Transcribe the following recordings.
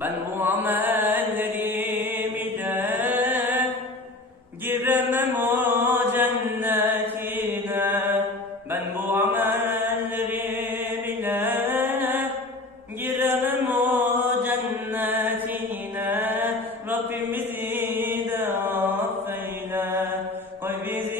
Ben bu amelleri bile giremem o cennetine. Ben bu amelleri bile giremem o cennetine. Rabbimizi de affeyle, koy bizi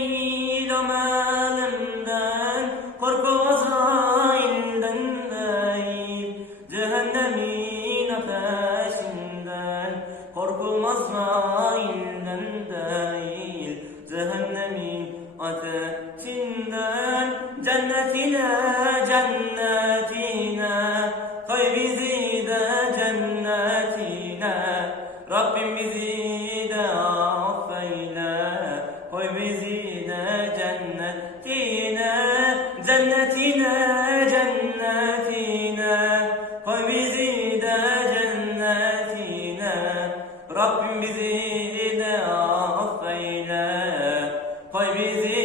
قرقوزا عند النايل جهنمي نفاش دان قرقوزا عند النايل جهنمي أتاش دان, دان جنتنا جنتنا خير زيد جنتنا رب مزيد عفينا خير زيد جنتنا Rabbim bizi de affeyle, koy bizi